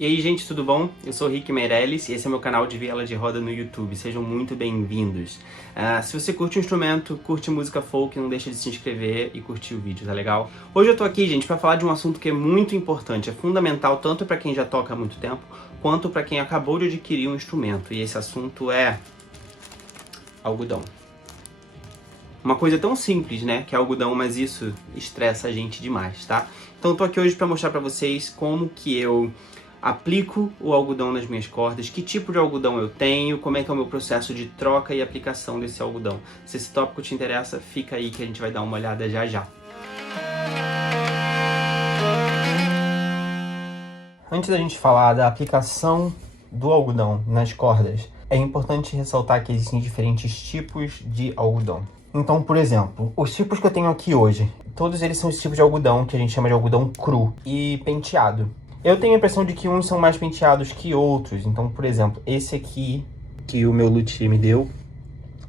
E aí, gente, tudo bom? Eu sou o Rick Meirelles e esse é o meu canal de viola de roda no YouTube. Sejam muito bem-vindos. Se você curte um instrumento, curte música folk, não deixa de se inscrever e curtir o vídeo, tá legal? Hoje eu tô aqui, gente, pra falar de um assunto que é muito importante, é fundamental tanto pra quem já toca há muito tempo, quanto pra quem acabou de adquirir um instrumento. E esse assunto é algodão. Uma coisa tão simples, né, que é algodão, mas isso estressa a gente demais, tá? Então eu tô aqui hoje pra mostrar pra vocês como que eu aplico o algodão nas minhas cordas, que tipo de algodão eu tenho, como é que é o meu processo de troca e aplicação desse algodão. Se esse tópico te interessa, fica aí que a gente vai dar uma olhada já já. Antes da gente falar da aplicação do algodão nas cordas, é importante ressaltar que existem diferentes tipos de algodão. Então, por exemplo, os tipos que eu tenho aqui hoje, todos eles são esse tipo de algodão que a gente chama de algodão cru e penteado. Eu tenho a impressão de que uns são mais penteados que outros. Então, por exemplo, esse aqui que o meu luthier me deu,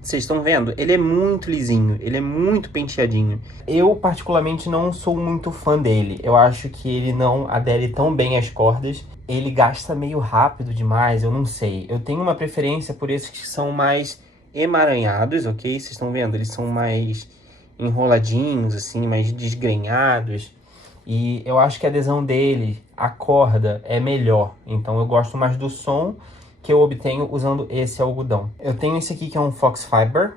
vocês estão vendo? Ele é muito lisinho, ele é muito penteadinho. Eu, particularmente, não sou muito fã dele. Eu acho que ele não adere tão bem às cordas. Ele gasta meio rápido demais, eu não sei. Eu tenho uma preferência por esses que são mais emaranhados, ok? Vocês estão vendo? Eles são mais enroladinhos, assim, mais desgrenhados. E eu acho que a adesão dele, a corda, é melhor. Então eu gosto mais do som que eu obtenho usando esse algodão. Eu tenho esse aqui que é um Fox Fiber,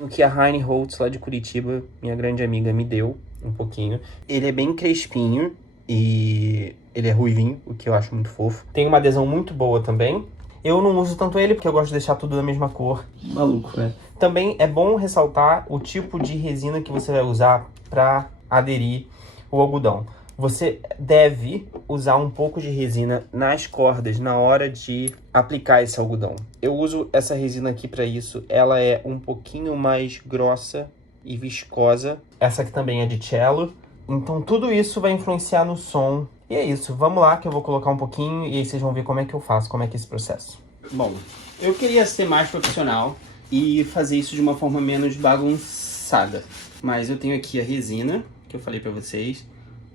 o que a Heine Holtz lá de Curitiba, minha grande amiga, me deu um pouquinho. Ele é bem crespinho e ele é ruivinho, o que eu acho muito fofo. Tem uma adesão muito boa também. Eu não uso tanto ele porque eu gosto de deixar tudo da mesma cor. Maluco, né? Também é bom ressaltar o tipo de resina que você vai usar para aderir o algodão. Você deve usar um pouco de resina nas cordas na hora de aplicar esse algodão. Eu uso essa resina aqui para isso. Ela é um pouquinho mais grossa e viscosa. Essa aqui também é de cello. Então tudo isso vai influenciar no som. E é isso. Vamos lá que eu vou colocar um pouquinho e aí vocês vão ver como é que eu faço, como é que é esse processo. Bom, eu queria ser mais profissional e fazer isso de uma forma menos bagunçada. Mas eu tenho aqui a resina, que eu falei pra vocês,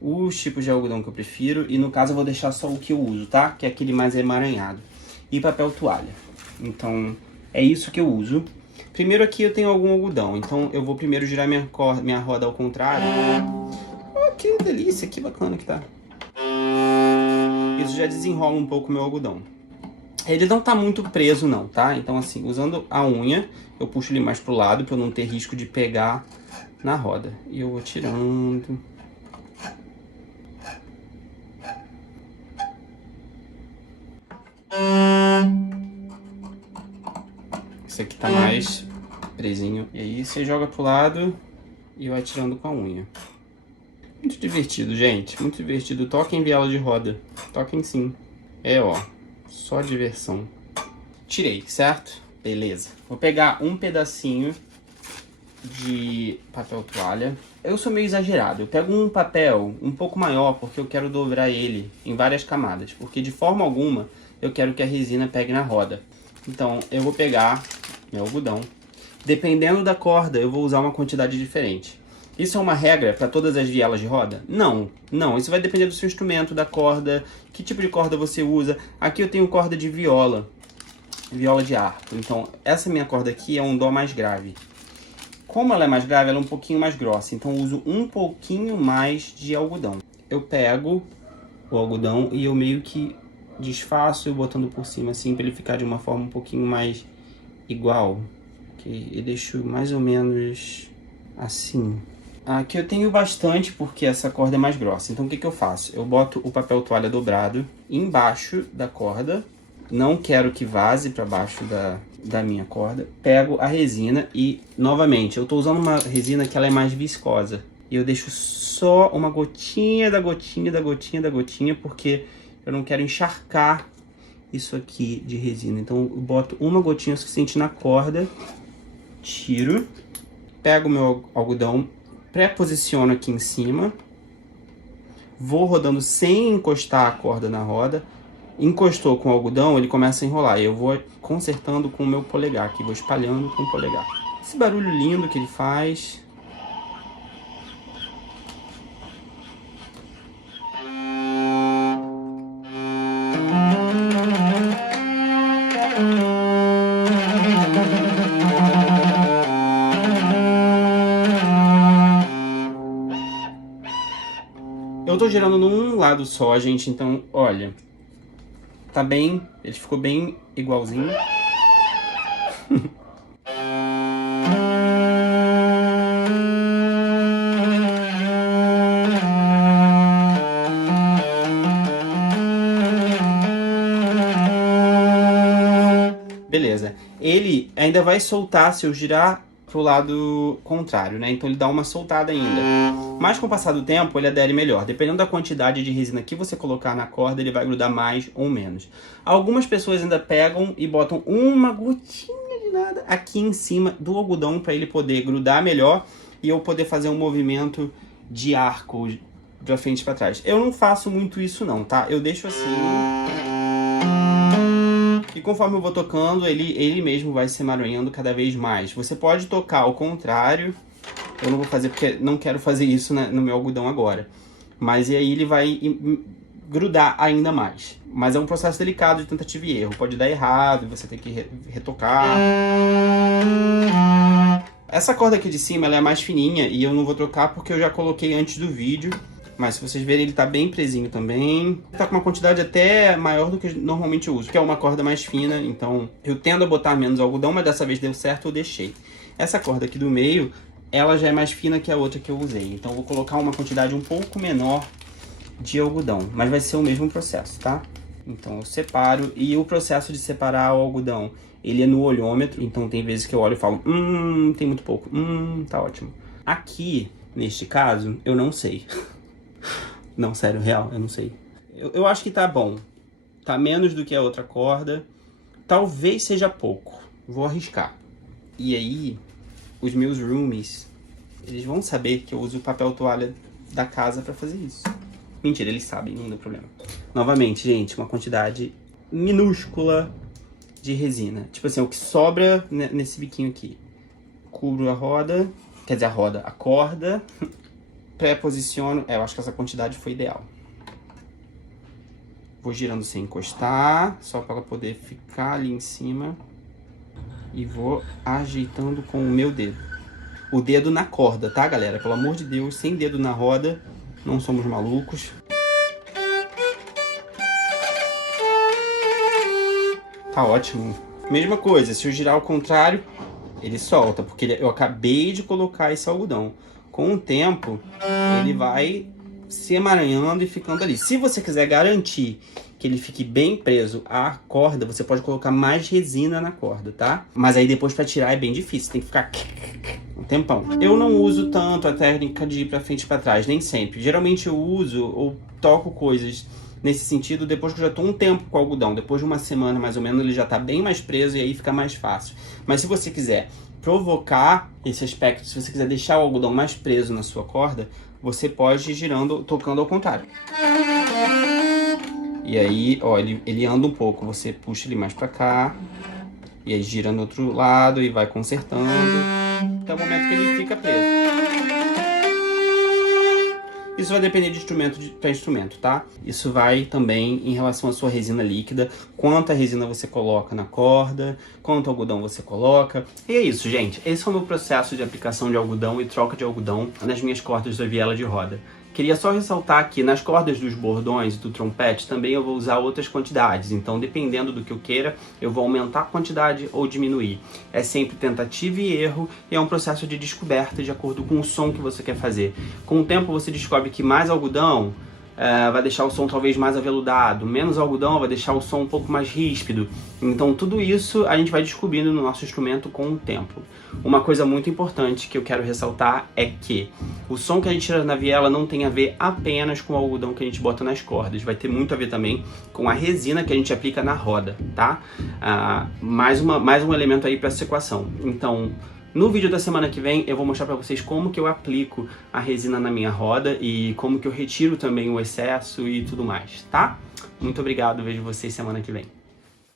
os tipos de algodão que eu prefiro, e no caso eu vou deixar só o que eu uso, tá? Que é aquele mais emaranhado. E papel toalha. Então, é isso que eu uso. Primeiro aqui eu tenho algum algodão, então eu vou primeiro girar minha roda ao contrário. Oh, que delícia, que bacana que tá. Isso já desenrola um pouco o meu algodão. Ele não tá muito preso não, tá? Então assim, usando a unha, eu puxo ele mais pro lado pra eu não ter risco de pegar na roda. E eu vou tirando. Esse aqui tá mais presinho. E aí você joga pro lado e vai tirando com a unha. Muito divertido, gente. Muito divertido. Toquem viola de roda. Toquem sim. É, ó. Só diversão. Tirei, certo? Beleza. Vou pegar um pedacinho de papel toalha. Eu sou meio exagerado. Eu pego um papel um pouco maior porque eu quero dobrar ele em várias camadas. Porque de forma alguma eu quero que a resina pegue na roda. Então eu vou pegar meu algodão. Dependendo da corda eu vou usar uma quantidade diferente. Isso é uma regra para todas as vielas de roda? Não, não. Isso vai depender do seu instrumento, da corda, que tipo de corda você usa. Aqui eu tenho corda de viola de arco. Então, essa minha corda aqui é um dó mais grave. Como ela é mais grave, ela é um pouquinho mais grossa. Então, eu uso um pouquinho mais de algodão. Eu pego o algodão e eu meio que desfaço, botando por cima assim, para ele ficar de uma forma um pouquinho mais igual. Okay? E deixo mais ou menos assim. Aqui eu tenho bastante porque essa corda é mais grossa. Então o que eu faço? Eu boto o papel toalha dobrado embaixo da corda. Não quero que vaze para baixo da minha corda. Pego a resina e, novamente, eu estou usando uma resina que ela é mais viscosa. E eu deixo só uma gotinha da gotinha da gotinha da gotinha, porque eu não quero encharcar isso aqui de resina. Então eu boto uma gotinha suficiente na corda, tiro, pego o meu algodão, pré-posiciono aqui em cima, vou rodando sem encostar a corda na roda. Encostou com o algodão, ele começa a enrolar. E eu vou consertando com o meu polegar aqui, vou espalhando com o polegar. Esse barulho lindo que ele faz. Eu tô girando num lado só, gente, então, olha, tá bem, ele ficou bem igualzinho. Beleza, ele ainda vai soltar se eu girar pro lado contrário, né? Então ele dá uma soltada ainda. Mas com o passar do tempo, ele adere melhor. Dependendo da quantidade de resina que você colocar na corda, ele vai grudar mais ou menos. Algumas pessoas ainda pegam e botam uma gotinha de nada aqui em cima do algodão para ele poder grudar melhor e eu poder fazer um movimento de arco de frente para trás. Eu não faço muito isso não, tá? Eu deixo assim. E conforme eu vou tocando, ele mesmo vai se emaranhando cada vez mais. Você pode tocar ao contrário. Eu não vou fazer porque não quero fazer isso no meu algodão agora. Mas e aí ele vai grudar ainda mais. Mas é um processo delicado de tentativa e erro. Pode dar errado, você tem que retocar. Essa corda aqui de cima ela é mais fininha e eu não vou trocar porque eu já coloquei antes do vídeo. Mas se vocês verem, ele tá bem presinho também. Tá com uma quantidade até maior do que normalmente eu uso, que é uma corda mais fina, então eu tendo a botar menos algodão, mas dessa vez deu certo, eu deixei. Essa corda aqui do meio, ela já é mais fina que a outra que eu usei, então eu vou colocar uma quantidade um pouco menor de algodão, mas vai ser o mesmo processo, tá? Então eu separo, e o processo de separar o algodão, ele é no olhômetro, então tem vezes que eu olho e falo, tem muito pouco, tá ótimo. Aqui, neste caso, eu não sei. Não, sério, real, eu não sei. Eu acho que tá bom. Tá menos do que a outra corda. Talvez seja pouco. Vou arriscar. E aí, os meus roomies, eles vão saber que eu uso papel toalha da casa pra fazer isso. Mentira, eles sabem, não deu problema. Novamente, gente, uma quantidade minúscula de resina. Tipo assim, o que sobra nesse biquinho aqui. Cubro a roda, quer dizer, a corda. Pré-posiciono, eu acho que essa quantidade foi ideal. Vou girando sem encostar, só para ela poder ficar ali em cima. E vou ajeitando com o meu dedo. O dedo na corda, tá, galera? Pelo amor de Deus, sem dedo na roda, não somos malucos. Tá ótimo. Mesma coisa, se eu girar ao contrário, ele solta, porque eu acabei de colocar esse algodão. Com o tempo, ele vai se emaranhando e ficando ali. Se você quiser garantir que ele fique bem preso à corda, você pode colocar mais resina na corda, tá? Mas aí depois pra tirar é bem difícil, tem que ficar um tempão. Eu não uso tanto a técnica de ir pra frente e pra trás, nem sempre. Geralmente eu uso ou toco coisas nesse sentido depois que eu já tô um tempo com o algodão. Depois de uma semana mais ou menos ele já tá bem mais preso e aí fica mais fácil. Mas se você quiser provocar esse aspecto, se você quiser deixar o algodão mais preso na sua corda, você pode ir girando, tocando ao contrário. E aí, ó, ele anda um pouco, você puxa ele mais pra cá, e aí gira no outro lado e vai consertando, até o momento que ele fica preso. Isso vai depender de instrumento para instrumento, tá? Isso vai também em relação à sua resina líquida, quanta resina você coloca na corda, quanto algodão você coloca. E é isso, gente. Esse é o meu processo de aplicação de algodão e troca de algodão nas minhas cordas da viela de roda. Queria só ressaltar que nas cordas dos bordões e do trompete também eu vou usar outras quantidades, então dependendo do que eu queira, eu vou aumentar a quantidade ou diminuir. É sempre tentativa e erro e é um processo de descoberta de acordo com o som que você quer fazer. Com o tempo você descobre que mais algodão vai deixar o som talvez mais aveludado, menos algodão vai deixar o som um pouco mais ríspido. Então tudo isso a gente vai descobrindo no nosso instrumento com o tempo. Uma coisa muito importante que eu quero ressaltar é que o som que a gente tira na viela não tem a ver apenas com o algodão que a gente bota nas cordas, vai ter muito a ver também com a resina que a gente aplica na roda, tá? Mais um elemento aí para essa equação. Então, no vídeo da semana que vem eu vou mostrar para vocês como que eu aplico a resina na minha roda e como que eu retiro também o excesso e tudo mais, tá? Muito obrigado, vejo vocês semana que vem.